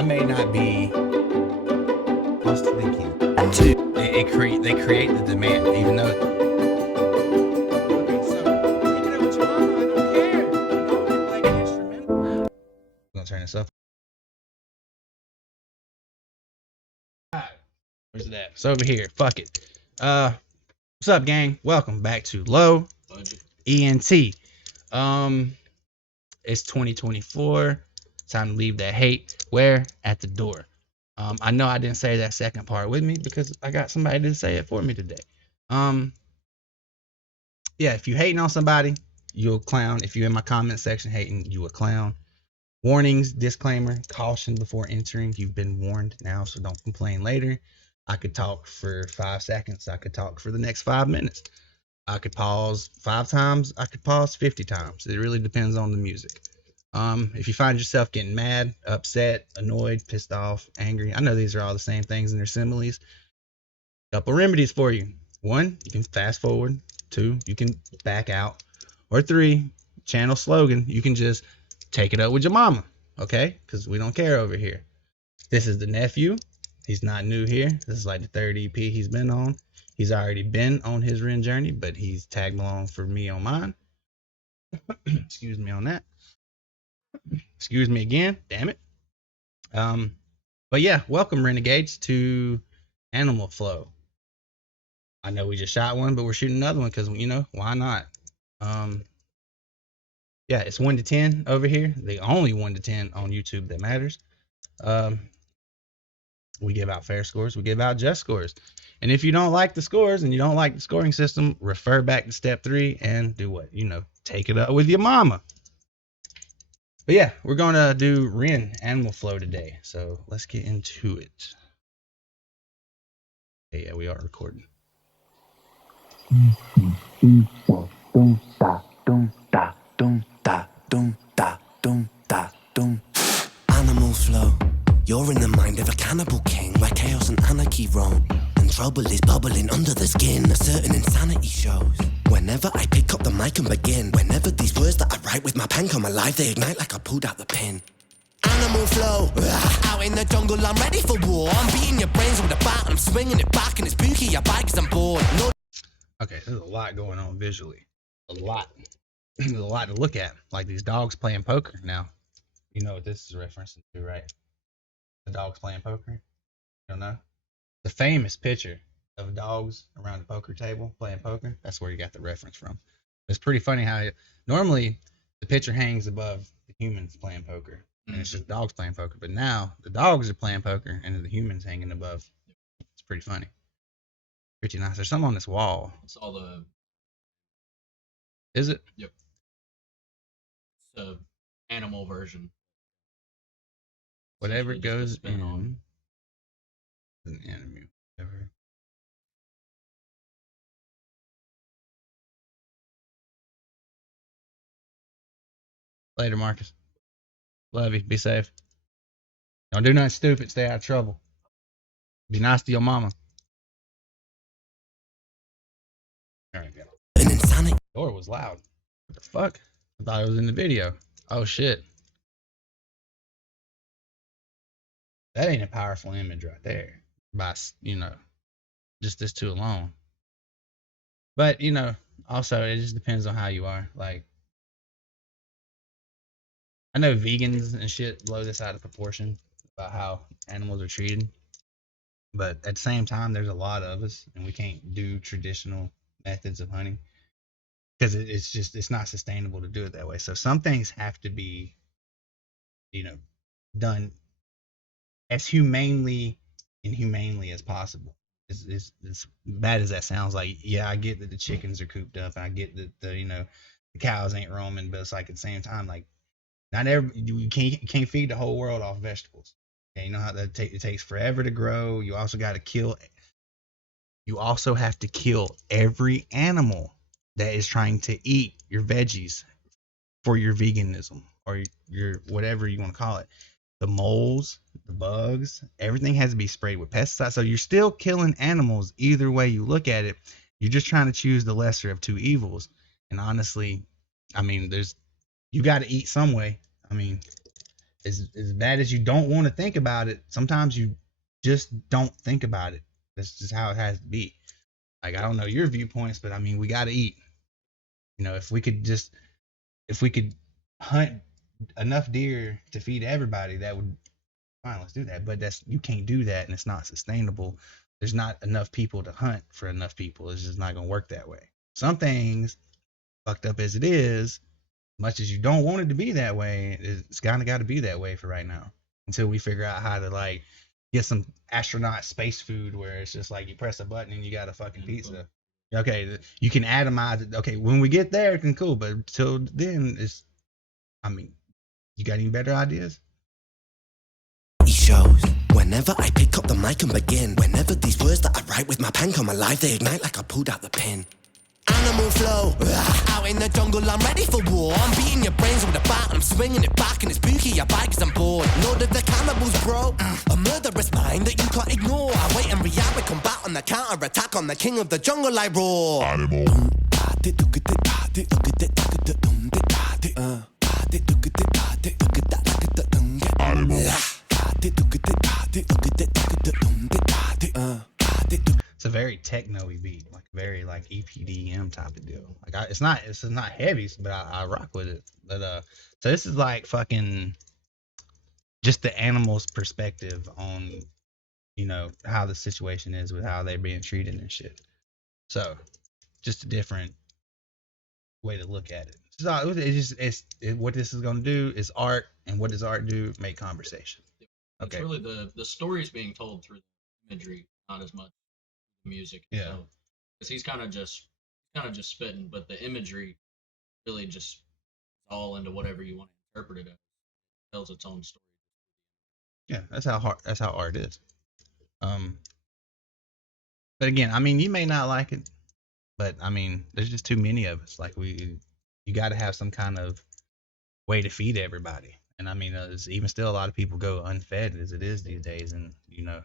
I may not be. They create the demand, even though. Okay, so take it up with your mama. I don't care. You know, like an instrumental. I'm gonna turn this up. Where's it at? It's over here. Fuck it. What's up, gang? Welcome back to Low ENT. It's 2024. Time to leave that hate where? At the door. I know I didn't say that second part with me because I got somebody to say it for me today. Yeah, if you hating on somebody, you a clown. If you're in my comment section hating, you a clown. Warnings, disclaimer, caution before entering. You've been warned now, so don't complain later. I could talk for 5 seconds. I could talk for the next 5 minutes. I could pause 5 times. I could pause 50 times. It really depends on the music. If you find yourself getting mad, upset, annoyed, pissed off, angry, I know these are all the same things and they're similes. Couple remedies for you. 1, you can fast forward. 2, you can back out. Or 3, channel slogan, you can just take it up with your mama, okay? Because we don't care over here. This is the nephew. He's not new here. This is like the 3rd EP he's been on. He's already been on his Ren journey, but he's tagged along for me on mine. Excuse me on that. Excuse me again. Damn it. But yeah, welcome Renegades to Animal Flow. I know we just shot one, but we're shooting another one because, you know, why not? Yeah, it's 1 to 10 over here. The only 1 to 10 on YouTube that matters. We give out fair scores. We give out just scores. And if you don't like the scores and you don't like the scoring system, refer back to step 3 and do what? You know, take it up with your mama. But yeah, we're going to do Ren-Animal Flow today. So let's get into it. Hey, yeah, we are recording. Animal flow. You're in the mind of a cannibal king, where chaos and anarchy roam, and trouble is bubbling under the skin. A certain insanity shows whenever I pick up the mic and begin. Whenever these words that I write with my pen come alive, they ignite like I pulled out the pin. Animal flow. Out in the jungle, I'm ready for war. I'm beating your brains with a bat, and I'm swinging it back, and it's spooky. I bite 'cause I'm bored. No. Okay, there's a lot going on visually. A lot. There's a lot to look at. Like these dogs playing poker. Now, you know what this is referencing to, right? The dogs playing poker. You don't know? The famous picture of dogs around a poker table playing poker. That's where you got the reference from. It's pretty funny how normally the picture hangs above the humans playing poker. And it's just dogs playing poker. But now the dogs are playing poker and the humans hanging above. It's pretty funny. Pretty nice. There's something on this wall. It's all the. Is it? Yep. It's the animal version. Whatever Essentially goes just a spin on. in an enemy. Whatever. Later, Marcus. Love you. Be safe. Don't do nothing stupid. Stay out of trouble. Be nice to your mama. There we go. An insanity. The door was loud. What the fuck? I thought it was in the video. Oh shit. That ain't a powerful image right there. By, you know, just this two alone. But, you know, also it just depends on how you are. Like, I know vegans and shit blow this out of proportion about how animals are treated. But at the same time, there's a lot of us and we can't do traditional methods of hunting because it's not sustainable to do it that way. So some things have to be, you know, done as humanely as possible. As bad as that sounds, like, yeah, I get that the chickens are cooped up and I get that the you know, the cows ain't roaming, but it's like at the same time, like, not you can't feed the whole world off vegetables. Okay, you know how that it takes forever to grow. You also got to kill. You also have to kill every animal that is trying to eat your veggies for your veganism or your whatever you want to call it. The moles, the bugs, everything has to be sprayed with pesticides. So you're still killing animals either way you look at it. You're just trying to choose the lesser of two evils. And honestly, I mean, you got to eat some way. I mean, as bad as you don't want to think about it, sometimes you just don't think about it. That's just how it has to be. Like, I don't know your viewpoints, but I mean, we got to eat. You know, if we could hunt enough deer to feed everybody, that would fine. Let's do that. But you can't do that, and it's not sustainable. There's not enough people to hunt for enough people. It's just not gonna work that way. Some things, fucked up as it is, much as you don't want it to be that way, it's kind of got to be that way for right now until we figure out how to like get some astronaut space food where it's just like you press a button and you got a fucking pizza. Okay, you can atomize it. Okay, when we get there, it's cool, but till then, I mean, you got any better ideas? Shows. Whenever I pick up the mic and begin, whenever these words that I write with my pen come alive, they ignite like I pulled out the pin. Animal flow, out in the jungle, I'm ready for war. I'm beating your brains with a bat, I'm swinging it back, and it's spooky, your bike cause I'm bored. Lord of the cannibals, bro, a murderous mind that you can't ignore. I wait and react with combat on the counter-attack, on the king of the jungle I roar. Animal. It's a very techno-y beat, like very like EPDM type of deal. Like it's not heavy, but I rock with it. But so this is like fucking just the animal's perspective on, you know, how the situation is with how they're being treated and shit. So just a different way to look at it. So what this is gonna do is art, and what does art do? Make conversation. Okay. It's really the story is being told through imagery, not as much music. Yeah. So, because he's kind of just spitting, but the imagery really just all into whatever you want to interpret it as. It tells its own story. Yeah, that's how art is. But again, I mean, you may not like it, but I mean, there's just too many of us. Like you got to have some kind of way to feed everybody. And I mean, there's even still a lot of people go unfed as it is these days. And, you know,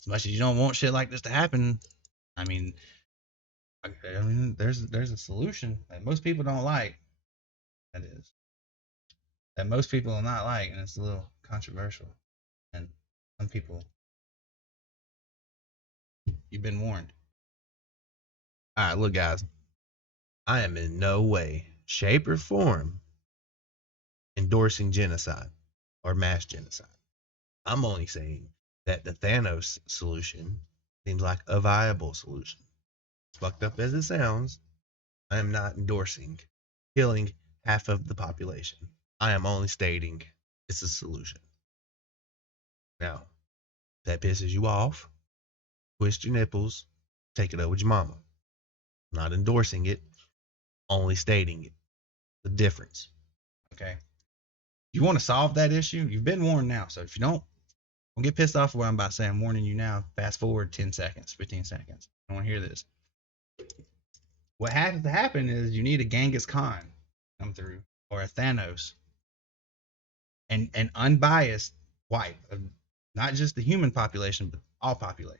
as much as you don't want shit like this to happen, I mean, there's a solution that most people don't like. That most people will not like, and it's a little controversial. And some people, you've been warned. All right, look, guys, I am in no way, shape, or form endorsing genocide or mass genocide. I'm only saying that the Thanos solution seems like a viable solution. As fucked up as it sounds, I am not endorsing killing half of the population. I am only stating it's a solution. Now, if that pisses you off, twist your nipples, take it up with your mama. I'm not endorsing it, only stating it. The difference. Okay? You want to solve that issue? You've been warned now. So if you don't get pissed off at what I'm about to say. I'm warning you now. Fast forward 10 seconds, 15 seconds. I want to hear this. What has to happen is you need a Genghis Khan come through, or a Thanos, and an unbiased wipe of not just the human population, but all population.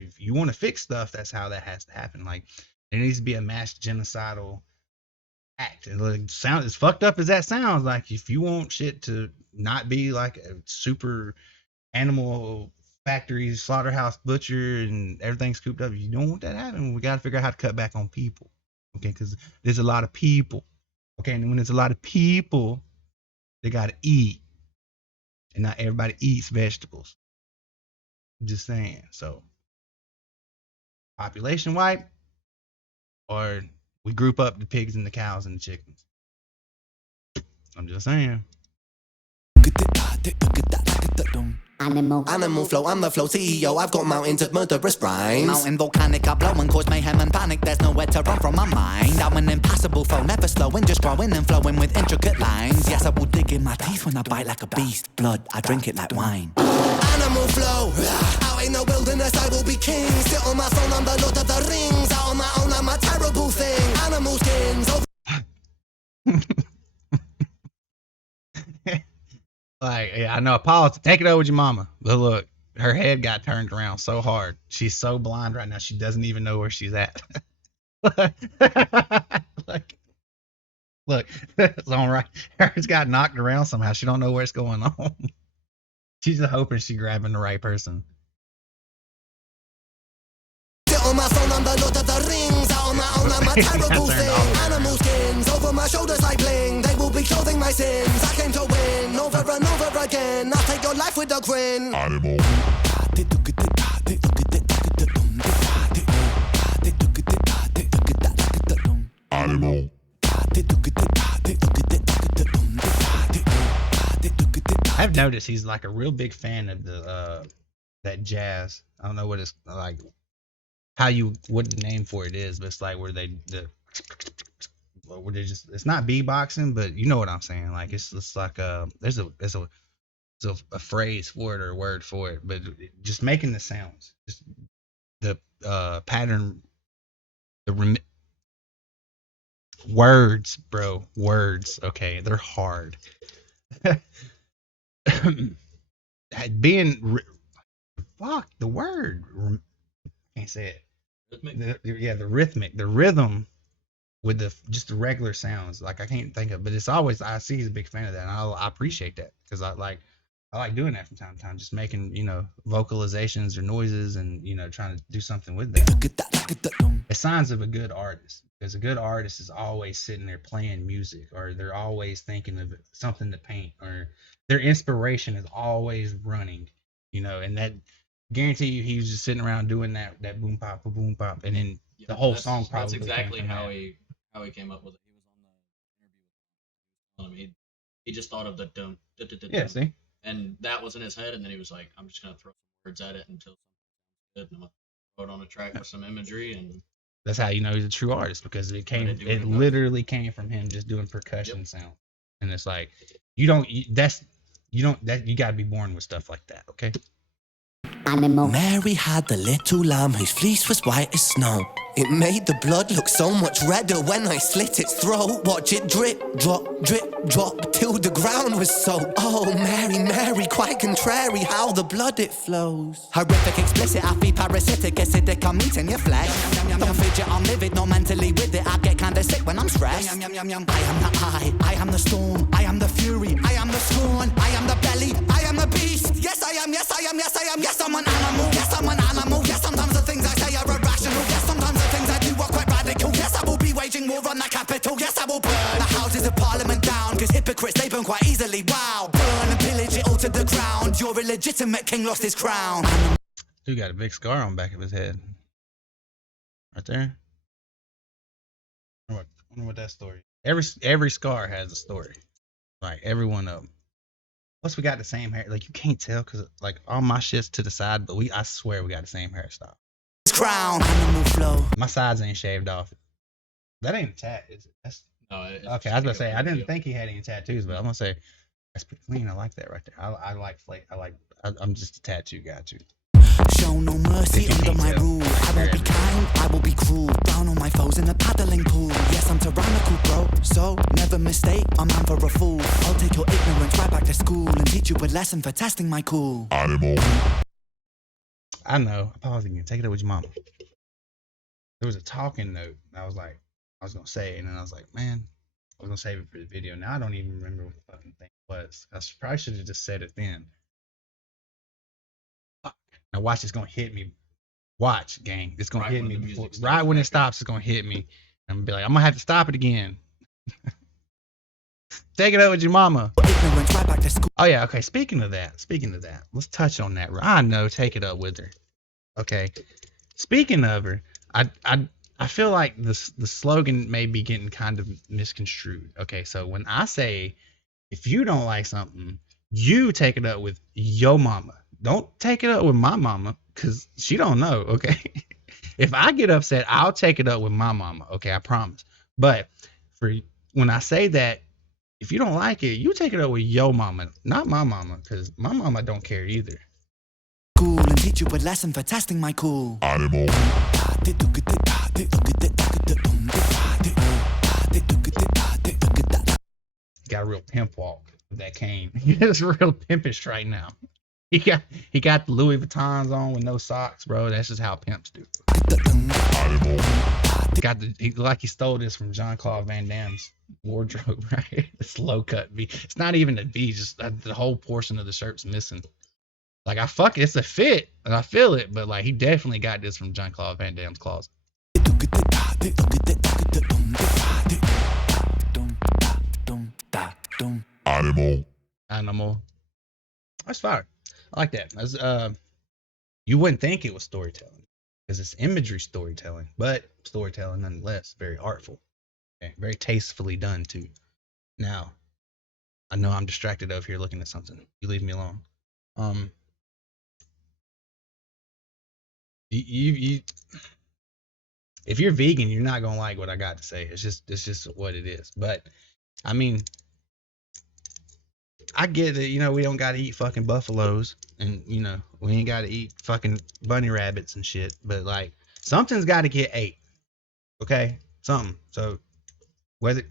If you want to fix stuff, that's how that has to happen. Like, there needs to be a mass genocidal act. And like, sound as fucked up as that sounds, like, if you want shit to not be like a super animal factory, slaughterhouse, butcher, and everything scooped up, you don't want that to happen. We got to figure out how to cut back on people. Okay, because there's a lot of people. Okay, and when there's a lot of people, they got to eat. And not everybody eats vegetables. I'm just saying. So, population wipe, or we group up the pigs and the cows and the chickens. I'm just saying. Animal flow, I'm the flow CEO. I've got mountains of murderous rhymes. Mountain volcanic, I blow and cause mayhem and panic. There's nowhere to run from my mind. I'm an impassable foe, never slowing, just growing and flowing with intricate lines. Yes, I will dig in my teeth when I bite like a beast. Blood, I drink it like wine. Animal flow, out in the wilderness I will be king. Sit on my throne, I'm the Lord of the Rings. Out on my own, I'm a terrible thing. Animal skins. Like, yeah, I know, Apollo, take it over with your mama. But look, her head got turned around so hard. She's so blind right now, she doesn't even know where she's at. Like, Look, it's on right. It's got knocked around somehow. She don't know what's going on. She's just hoping she's grabbing the right person. On my phone, I'm the Lord of the Rings. Out on my own, I'm a terrible thing. Animal skins over my shoulders like bling. They will be clothing my sins. I came to win over and over again. I'll take your life with a grin. Animal. Animal. I've noticed he's like a real big fan of the that jazz. I don't know what it's like, what the name for it is, but it's like where they just, it's not beatboxing, but you know what I'm saying. Like it's like there's a phrase for it or a word for it, but just making the sounds, just the pattern, words, bro, words. Okay, they're hard. Fuck the word. Can't say it. The rhythmic, the rhythm with just the regular sounds. Like I can't think of, but it's always, I see he's a big fan of that, and I appreciate that because I like doing that from time to time, just making vocalizations or noises, and trying to do something with that. It's signs of a good artist, because a good artist is always sitting there playing music, or they're always thinking of something to paint, or their inspiration is always running, and that guarantee you he was just sitting around doing that boom pop, and then the whole song probably. That's exactly how he came up with it. He was on the interview. He just thought of the dum. Yeah, see. And that was in his head, and then he was like, "I'm just gonna throw some words at it until something's good, and I'm gonna throw it on a track with some imagery." And that's how he's a true artist, because it literally came from him just doing percussion sound. And it's like, you gotta be born with stuff like that, okay? Animal. Mary had the little lamb whose fleece was white as snow. It made the blood look so much redder when I slit its throat. Watch it drip, drop, till the ground was soaked. Oh, Mary, Mary, quite contrary how the blood it flows. Horrific, explicit, I be parasitic, acidic, I'm eating your flesh. Don't fidget, I'm livid, not mentally with it. I get kinda sick when I'm stressed. I am the I am the storm, I am the fury, I am the scorn, I am the belly, I am the beast. Yes, I am, yes, I am, yes, I am, yes, I'm an animal, yes, I'm an animal. Yes, sometimes the things I say are irrational. Yes, sometimes the things I do are quite radical. Yes, I will be waging war on the capital. Yes, I will burn the houses of parliament down, cause hypocrites, they burn quite easily. Wow, burn and pillage it all to the ground. Your illegitimate king lost his crown. Dude got a big scar on the back of his head. Right there. I wonder what that story is. Every scar has a story. Like, every one of them. Plus, we got the same hair. Like, you can't tell because, like, all my shit's to the side, but I swear we got the same hairstyle. Crown. Animal flow. My sides ain't shaved off. That ain't a tat, is it? No, it's okay, I was about to say, I didn't think he had any tattoos, but I'm gonna say that's pretty clean. I like that right there. I like flake. I'm just a tattoo guy too. Show no mercy under my rule. I won't be kind, I will be cruel. Down on my foes in a paddling pool. Yes, I'm tyrannical, bro. So never mistake a man for a fool. I'll take your ignorance right back to school and teach you a lesson for testing my cool. Animal. I know. I paused again. Take it up with your mama. There was a talking note. I was gonna say it, and then I was like, man, I was gonna save it for the video. Now I don't even remember what the fucking thing was. I probably should have just said it then. Fuck. Now watch, it's gonna hit me. Watch, gang. It's gonna hit me before, right when it stops. It's gonna hit me. I'm gonna be like, I'm gonna have to stop it again. Take it up with your mama. Oh yeah, okay. Speaking of that, let's touch on that. I know, take it up with her. Okay. Speaking of her, I feel like the slogan may be getting kind of misconstrued. Okay, so when I say, if you don't like something, you take it up with your mama. Don't take it up with my mama, because she don't know, okay? If I get upset, I'll take it up with my mama, okay? I promise. But when I say that, if you don't like it, you take it up with your mama, not my mama, because my mama don't care either. Cool and teach you a lesson for testing my cool. Animal. Got a real pimp walk with that cane. He's real pimpish right now. He got the Louis Vuittons on with no socks, bro. That's just how pimps do. He like he stole this from Jean-Claude Van Damme's wardrobe, right? It's low cut V. It's not even a V, just the whole portion of the shirt's missing. Like it's a fit, and I feel it, but like he definitely got this from Jean-Claude Van Damme's closet. Animal. That's fire. I like that. That's, you wouldn't think it was storytelling because it's imagery storytelling, but storytelling nonetheless. Very artful, okay? Very tastefully done too. Now, I know I'm distracted over here looking at something. You leave me alone. You if you're vegan, you're not gonna like what I got to say. It's just what it is. But I mean, I get that, we don't gotta eat fucking buffaloes, and we ain't gotta eat fucking bunny rabbits and shit. But like, something's gotta get ate. Okay? Something. So whether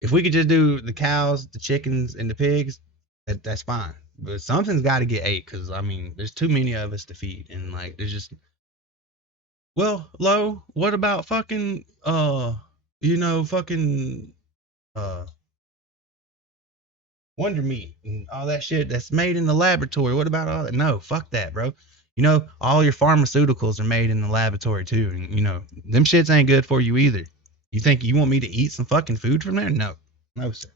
if we could just do the cows, the chickens, and the pigs, that's fine. But something's gotta get ate, because I mean, there's too many of us to feed, and like there's just Lo, what about fucking fucking Wonder Meat and all that shit that's made in the laboratory? What about all that? No, fuck that, bro. All your pharmaceuticals are made in the laboratory too, and them shits ain't good for you either. You think you want me to eat some fucking food from there? No, sir.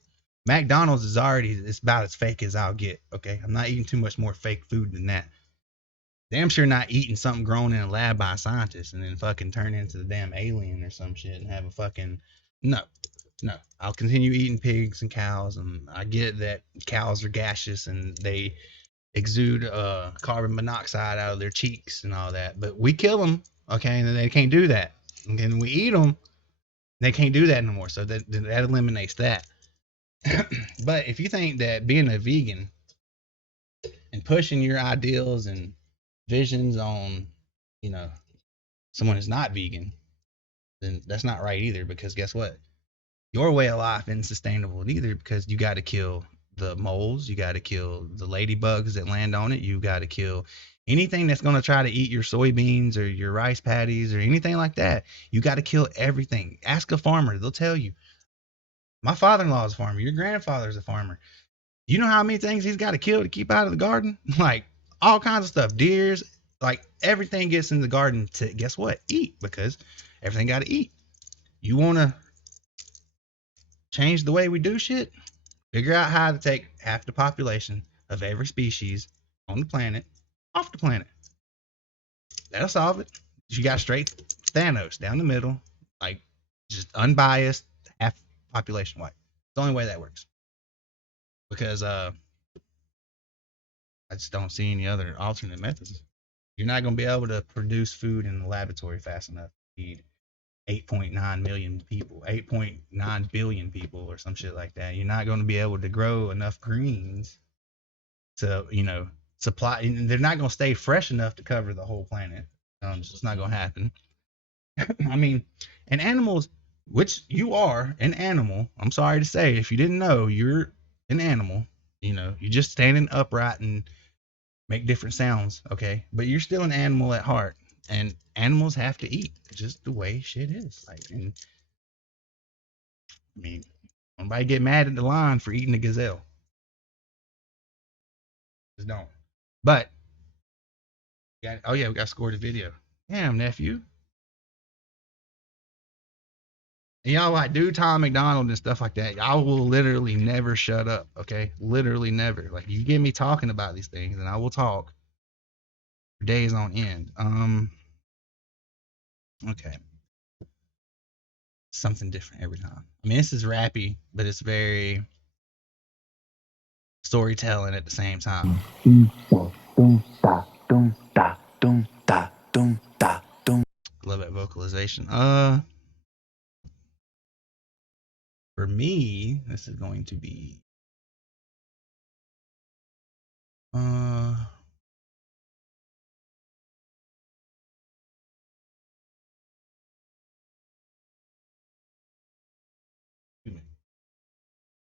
McDonald's is already, it's about as fake as I'll get. Okay, I'm not eating too much more fake food than that. Damn sure not eating something grown in a lab by a scientist and then fucking turn into the damn alien or some shit and have a fucking no. I'll continue eating pigs and cows, and I get that cows are gaseous and they exude carbon monoxide out of their cheeks and all that, but we kill them, okay, and they can't do that. And then we eat them, they can't do that anymore. So that eliminates that. But if you think that being a vegan and pushing your ideals and visions on someone who's not vegan, then that's not right either, because guess what, your way of life isn't sustainable either, because you got to kill the moles, you got to kill the ladybugs that land on it, you got to kill anything that's going to try to eat your soybeans or your rice patties or anything like that. You got to kill everything. Ask a farmer, they'll tell you. My father-in-law is a farmer, your grandfather's a farmer. You know how many things he's got to kill to keep out of the garden? Like all kinds of stuff, deers, like everything gets in the garden to, guess what, eat, because everything got to eat. You want to change the way we do shit? Figure out how to take half the population of every species on the planet off the planet. That'll solve it. You got straight Thanos down the middle, like just unbiased, half population white. It's the only way that works. Because I just don't see any other alternate methods. You're not going to be able to produce food in the laboratory fast enough to feed 8.9 million people, 8.9 billion people, or some shit like that. You're not going to be able to grow enough greens to, supply. They're not going to stay fresh enough to cover the whole planet. It's not going to happen. I mean, and animals, which you are an animal. I'm sorry to say, if you didn't know, you're an animal. You're just standing upright and make different sounds, okay? But you're still an animal at heart, and animals have to eat, just the way shit is. Like, and I mean, nobody get mad at the lion for eating a gazelle. Just don't. But we got scored a video. Damn, nephew. And y'all like do Tom McDonald and stuff like that. I will literally never shut up, okay? Literally never. Like, you get me talking about these things, and I will talk for days on end. Okay. Something different every time. I mean, this is rappy, but it's very storytelling at the same time. Love that vocalization. For me, this is going to be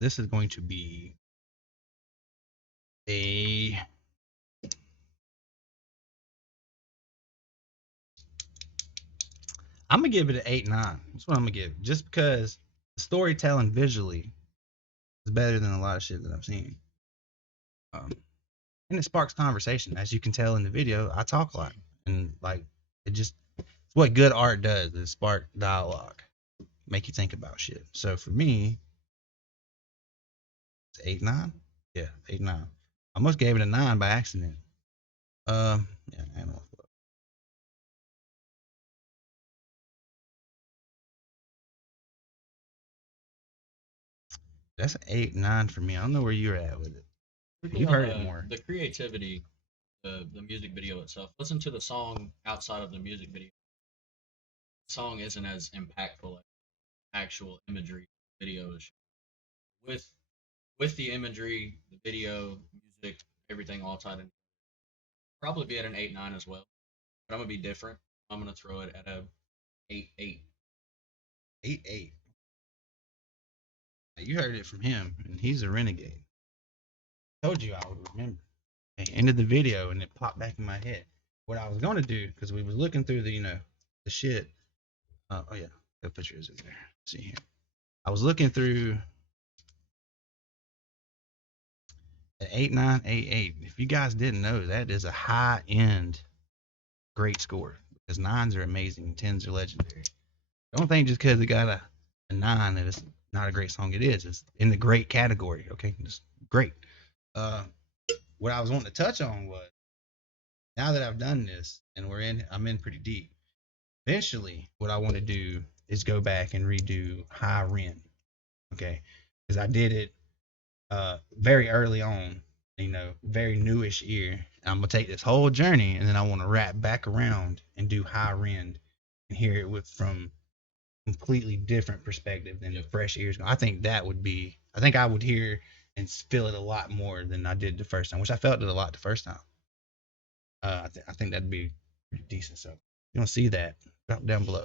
this is going to be a I'm gonna give it an 8-9. That's what I'm gonna give, just because The storytelling visually is better than a lot of shit that I've seen. And it sparks conversation. As you can tell in the video, I talk a lot. And like, it's what good art does, is spark dialogue. Make you think about shit. So for me, it's 8-9. Yeah, 8-9. I almost gave it a 9 by accident. Yeah, animal flow. That's an 8-9 for me. I don't know where you're at with it. You heard it more. The creativity, the music video itself. Listen to the song outside of the music video. The song isn't as impactful as actual imagery videos. With the imagery, the video, music, everything all tied in. Probably be at an 8-9 as well. But I'm gonna be different. I'm gonna throw it at a 8-8. 8-8. You heard it from him, and he's a renegade. Told you I would remember. I ended the video, and it popped back in my head. What I was gonna do, because we was looking through the, the shit. Oh yeah, the picture is in there. Let's see here. I was looking through an 8-9, 8-8. If you guys didn't know, that is a high-end great score. Because 9s are amazing, and 10s are legendary. Don't think just because it got a 9 that it's not a great song. It is. It's in the great category. Okay, it's great. What I was wanting to touch on was, now that I've done this and I'm in pretty deep. Eventually, what I want to do is go back and redo High Ren. Okay, because I did it very early on. Very newish ear. I'm gonna take this whole journey, and then I want to wrap back around and do High Ren and hear it from completely different perspective than the fresh ears. I think I would hear and feel it a lot more than I did the first time, which I felt it a lot the first time. I think that'd be pretty decent. So if you want to see that, drop down below.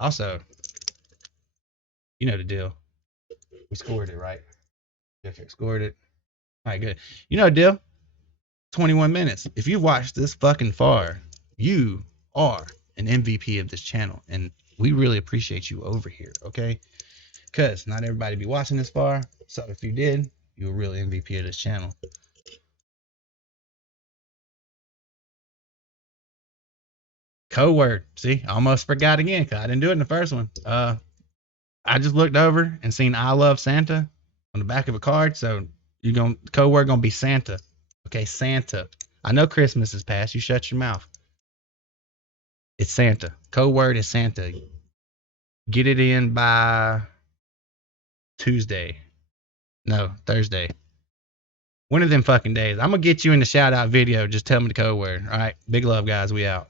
Also, you know the deal. We scored it, right? Jeffrey scored it. All right, good. You know the deal. 21 minutes. If you've watched this fucking far, you are an MVP of this channel, and we really appreciate you over here, okay? Because not everybody be watching this far, so if you did, you're a real MVP of this channel. Code word. See, I almost forgot again because I didn't do it in the first one. I just looked over and seen "I love Santa" on the back of a card, so code word gonna be Santa. Okay, Santa. I know Christmas is past. You shut your mouth. It's Santa. Code word is Santa. Get it in by Thursday. One of them fucking days. I'm gonna get you in the shout out video. Just tell me the code word. All right. Big love, guys. We out.